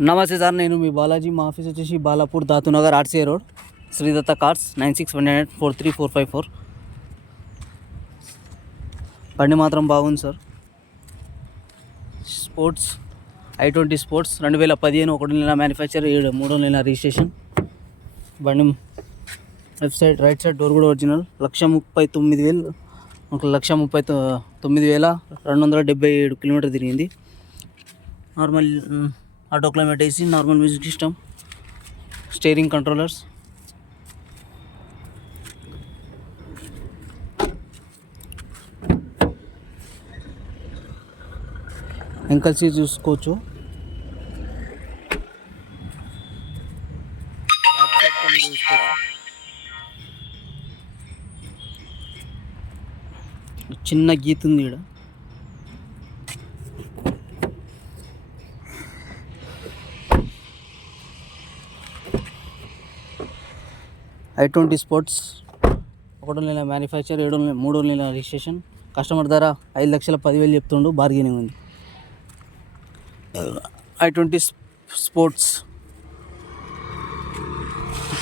నమస్తే సార్ నేను మీ బాలాజీ. మా ఆఫీస్ వచ్చేసి Balapur Datunagar RCA road. Sridatta cars nine six one eight four three four five four. బండి మాత్రం బాగుంది sir. Sports I twenty sports రెండు వేల పదిహేను ఒకటి నెల మ్యానుఫ్యాక్చర్ ఏడు మూడో నెల రిజిస్ట్రేషన్. బండి left side right side door కూడా ఒరిజినల్. లక్ష ముప్పై తొమ్మిది వేలు ఒక లక్ష ముప్పై తొ- తొమ్మిది వేల రెండు వందల డెబ్బై ఏడు కిలోమీటర్ తిరిగింది. Normal auto climate AC normal music system steering controllers. వెంకల్ seat చూసుకోవచ్చు. చిన్న గీత ఉంది ఇక్కడ ఐ ట్వంటీ స్పోర్ట్స్ ఒకటో నెల మ్యానుఫ్యాక్చర్ ఏడో నెల మూడో నెల రిజిస్ట్రేషన్. కస్టమర్ ధర ఐదు లక్షల పదివేలు చెప్తుండు బార్గెనింగ్ ఉంది. I twenty sports